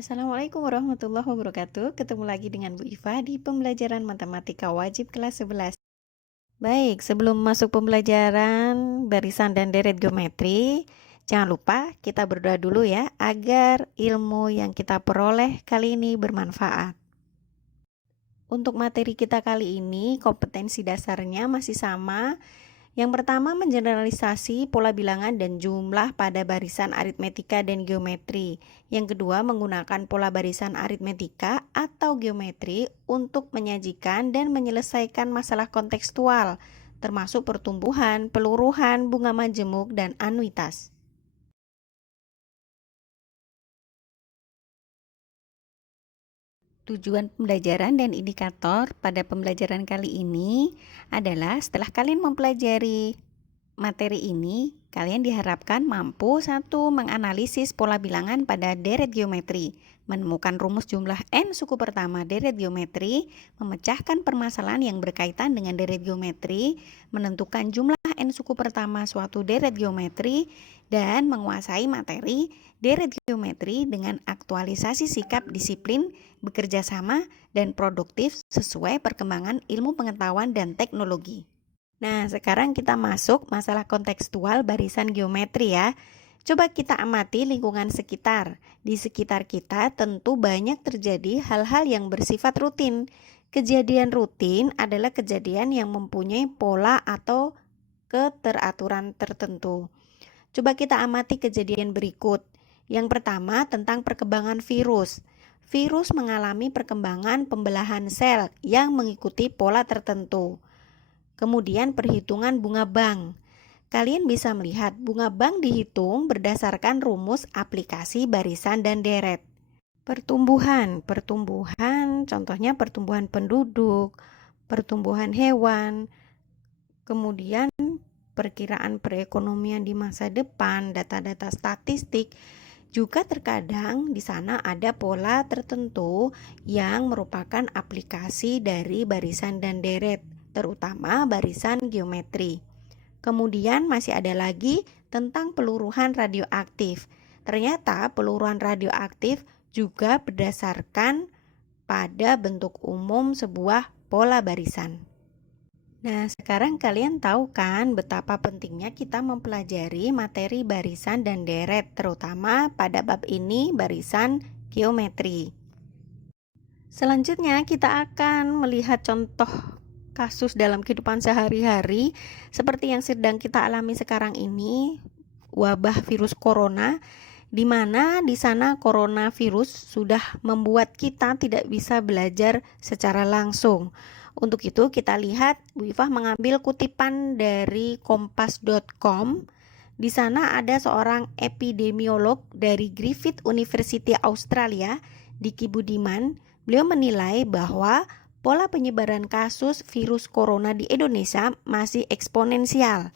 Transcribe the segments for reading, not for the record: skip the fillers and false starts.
Assalamualaikum warahmatullahi wabarakatuh. Ketemu lagi dengan Bu Iva di pembelajaran matematika wajib kelas 11. Baik, sebelum masuk pembelajaran barisan dan deret geometri, jangan lupa kita berdoa dulu ya agar ilmu yang kita peroleh kali ini bermanfaat. Untuk materi kita kali ini, kompetensi dasarnya masih sama. Yang pertama, mengeneralisasi pola bilangan dan jumlah pada barisan aritmetika dan geometri. Yang kedua, menggunakan pola barisan aritmetika atau geometri untuk menyajikan dan menyelesaikan masalah kontekstual, termasuk pertumbuhan, peluruhan, bunga majemuk, dan anuitas. Tujuan pembelajaran dan indikator pada pembelajaran kali ini adalah setelah kalian mempelajari materi ini, kalian diharapkan mampu menganalisis pola bilangan pada deret geometri, menemukan rumus jumlah n suku pertama deret geometri, memecahkan permasalahan yang berkaitan dengan deret geometri, menentukan jumlah n suku pertama suatu deret geometri, dan menguasai materi deret geometri dengan aktualisasi sikap disiplin, bekerja sama, dan produktif sesuai perkembangan ilmu pengetahuan dan teknologi. Nah, sekarang kita masuk masalah kontekstual barisan geometri ya. Coba kita amati lingkungan sekitar. Di sekitar kita tentu banyak terjadi hal-hal yang bersifat rutin. Kejadian rutin adalah kejadian yang mempunyai pola atau keteraturan tertentu. Coba kita amati kejadian berikut. Yang pertama tentang perkembangan virus. Virus mengalami perkembangan pembelahan sel yang mengikuti pola tertentu. Kemudian perhitungan bunga bank. Kalian bisa melihat bunga bank dihitung berdasarkan rumus aplikasi barisan dan deret. Pertumbuhan contohnya pertumbuhan penduduk, pertumbuhan hewan, kemudian perkiraan perekonomian di masa depan, data-data statistik. Juga terkadang di sana ada pola tertentu yang merupakan aplikasi dari barisan dan deret, terutama barisan geometri. Kemudian masih ada lagi tentang peluruhan radioaktif. Ternyata peluruhan radioaktif juga berdasarkan pada bentuk umum sebuah pola barisan. Nah, sekarang kalian tahu kan betapa pentingnya kita mempelajari materi barisan dan deret, terutama pada bab ini barisan geometri. Selanjutnya kita akan melihat contoh kasus dalam kehidupan sehari-hari seperti yang sedang kita alami sekarang ini, wabah virus corona, di mana di sana coronavirus sudah membuat kita tidak bisa belajar secara langsung. Untuk itu kita lihat Bu Ifah mengambil kutipan dari kompas.com. Di sana ada seorang epidemiolog dari Griffith University Australia, Diki Budiman. Beliau menilai bahwa pola penyebaran kasus virus corona di Indonesia masih eksponensial.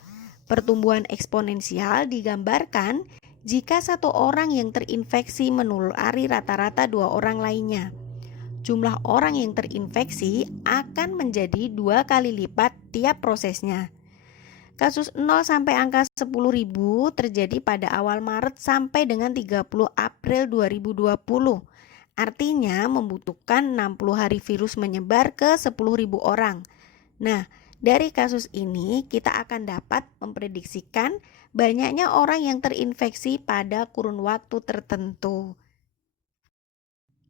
Pertumbuhan eksponensial digambarkan jika satu orang yang terinfeksi menulari rata-rata 2 orang lainnya. Jumlah orang yang terinfeksi akan menjadi 2 kali lipat tiap prosesnya. Kasus 0 sampai angka 10.000 terjadi pada awal Maret sampai dengan 30 April 2020. Artinya membutuhkan 60 hari virus menyebar ke 10.000 orang. Nah, dari kasus ini kita akan dapat memprediksikan banyaknya orang yang terinfeksi pada kurun waktu tertentu.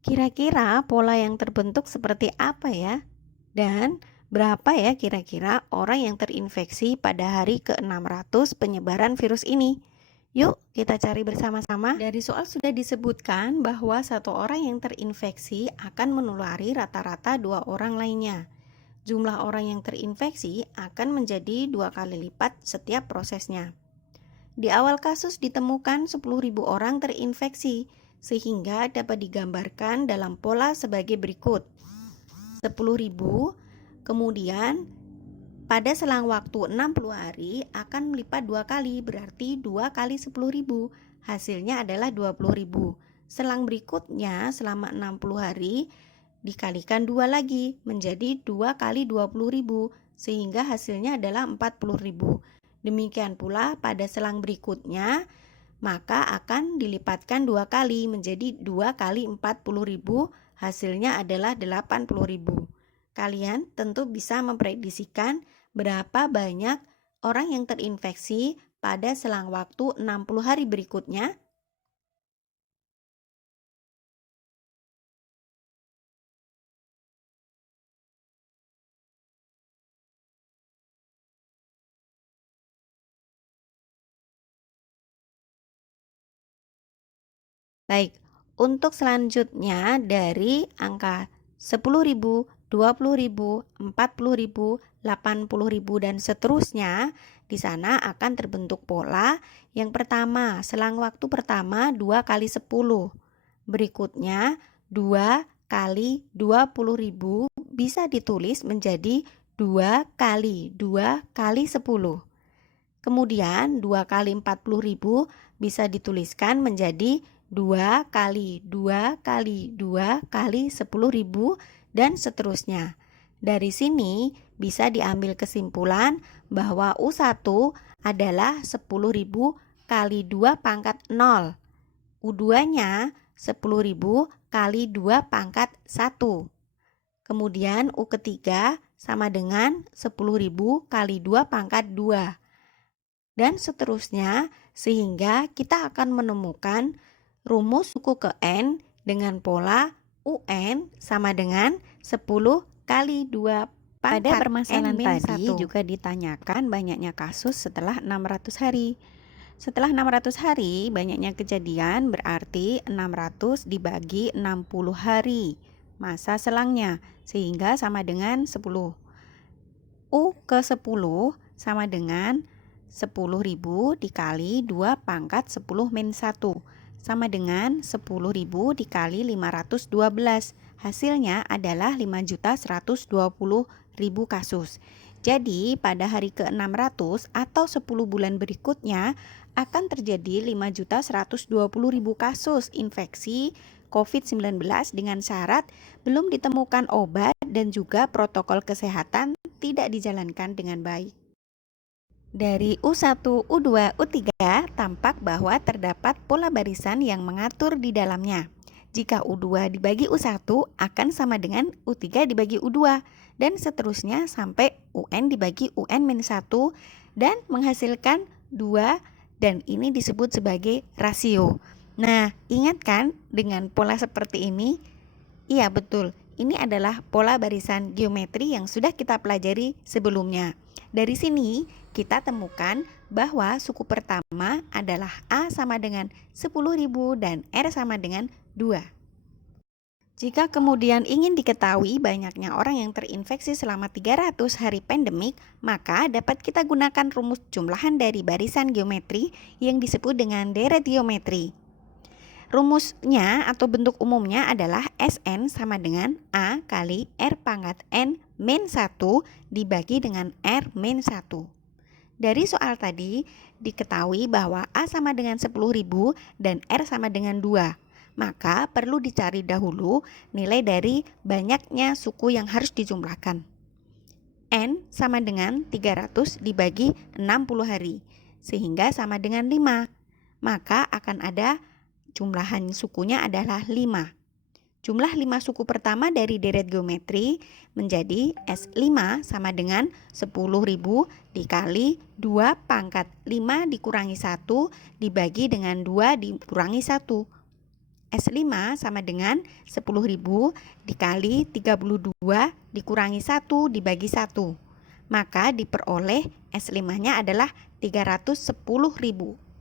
Kira-kira pola yang terbentuk seperti apa ya? Dan berapa ya kira-kira orang yang terinfeksi pada hari ke-600 penyebaran virus ini? Yuk kita cari bersama-sama. Dari soal sudah disebutkan bahwa satu orang yang terinfeksi akan menulari rata-rata 2 orang lainnya. Jumlah orang yang terinfeksi akan menjadi 2 kali lipat setiap prosesnya. Di awal kasus ditemukan 10.000 orang terinfeksi, sehingga dapat digambarkan dalam pola sebagai berikut. 10.000, kemudian pada selang waktu 60 hari akan melipat 2 kali, berarti 2 kali 10.000, hasilnya adalah 20.000. Selang berikutnya selama 60 hari dikalikan 2 lagi, menjadi 2 kali 20.000, sehingga hasilnya adalah 40.000. Demikian pula pada selang berikutnya maka akan dilipatkan 2 kali menjadi 2 kali 40.000, hasilnya adalah 80.000. Kalian tentu bisa memprediksikan berapa banyak orang yang terinfeksi pada selang waktu 60 hari berikutnya. Baik, untuk selanjutnya dari angka 10.000, 20.000, 40.000, 80.000 dan seterusnya, di sana akan terbentuk pola. Yang pertama, selang waktu pertama 2 kali 10. Berikutnya 2 kali 20.000 bisa ditulis menjadi 2 kali 2 kali 10. Kemudian 2 kali 40.000 bisa dituliskan menjadi 2 kali 2 kali 2 kali 10.000 dan seterusnya. Dari sini bisa diambil kesimpulan bahwa U1 adalah 10.000 kali 2 pangkat 0. U2-nya 10.000 kali 2 pangkat 1. Kemudian U ketiga sama dengan 10.000 kali 2 pangkat 2. Dan seterusnya, sehingga kita akan menemukan rumus suku ke N dengan pola UN sama dengan 10 kali 2 pangkat Pada permasalahan N-1. tadi juga ditanyakan banyaknya kasus setelah 600 hari. Setelah 600 hari, banyaknya kejadian berarti 600 dibagi 60 hari masa selangnya, sehingga sama dengan 10. U ke 10 sama dengan 10.000 dikali 2 pangkat 10 min 1 sama dengan 10.000 dikali 512. Hasilnya adalah 5.120.000 kasus. Jadi pada hari ke-600 atau 10 bulan berikutnya akan terjadi 5.120.000 kasus infeksi COVID-19 dengan syarat belum ditemukan obat dan juga protokol kesehatan tidak dijalankan dengan baik. Dari U1, U2, U3 tampak bahwa terdapat pola barisan yang mengatur di dalamnya. Jika U2 dibagi U1 akan sama dengan U3 dibagi U2 dan seterusnya sampai UN dibagi UN-1 dan menghasilkan 2 dan ini disebut sebagai rasio. Nah, ingat kan dengan pola seperti ini? Iya, betul. Ini adalah pola barisan geometri yang sudah kita pelajari sebelumnya. Dari sini kita temukan bahwa suku pertama adalah A sama dengan 10.000 dan R sama dengan 2. Jika kemudian ingin diketahui banyaknya orang yang terinfeksi selama 300 hari pandemik, maka dapat kita gunakan rumus jumlahan dari barisan geometri yang disebut dengan deret geometri. Rumusnya atau bentuk umumnya adalah Sn sama dengan A kali R pangkat N min 1 dibagi dengan R min 1. Dari soal tadi diketahui bahwa A sama dengan 10.000 dan R sama dengan 2. Maka perlu dicari dahulu nilai dari banyaknya suku yang harus dijumlahkan. N sama dengan 300 dibagi 60 hari sehingga sama dengan 5. Maka akan ada jumlahan sukunya adalah 5. Jumlah 5 suku pertama dari deret geometri menjadi S5 sama dengan 10.000 dikali 2 pangkat 5 dikurangi 1 dibagi dengan 2 dikurangi 1. S5 sama dengan 10.000 dikali 32 dikurangi 1 dibagi 1. Maka diperoleh S5-nya adalah 310.000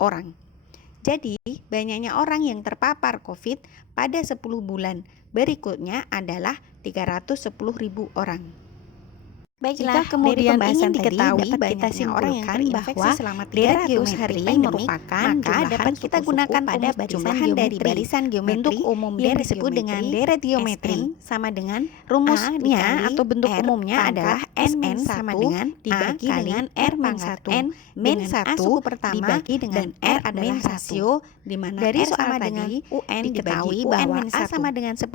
orang. Jadi, banyaknya orang yang terpapar COVID pada 10 bulan berikutnya adalah 310.000 orang. Baiklah, Jika kemudian ingin diketahui banyaknya orang yang terinfeksi bahwa selama deret 300 geometri hari merupakan maka dapat kita gunakan pada jumlahan dari barisan geometri bentuk umum yang deret disebut dengan geometri, deret geometri Sn sama dengan rumusnya dikali atau bentuk R umumnya pangkat adalah Sn Sn sama satu dengan dibagi A dengan kali R pangkat N min dengan 1 A suku pertama dibagi dengan dan R R adalah min 1. rasio di mana Dari R soal sama tadi dengan UN diketahui dibagi bahwa UN-1 A sama dengan 10.000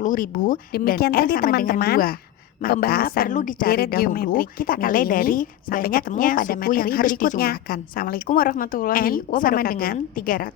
Demikian dan R tadi sama dengan teman-teman, 2. maka Pembahasan perlu dicari deret geometri dahulu kita nilai kali ini dari sampai banyaknya ketemu pada suku yang materi harus berikutnya. dijumlahkan. Assalamualaikum warahmatullahi N sama wabarakatuh. dengan 300.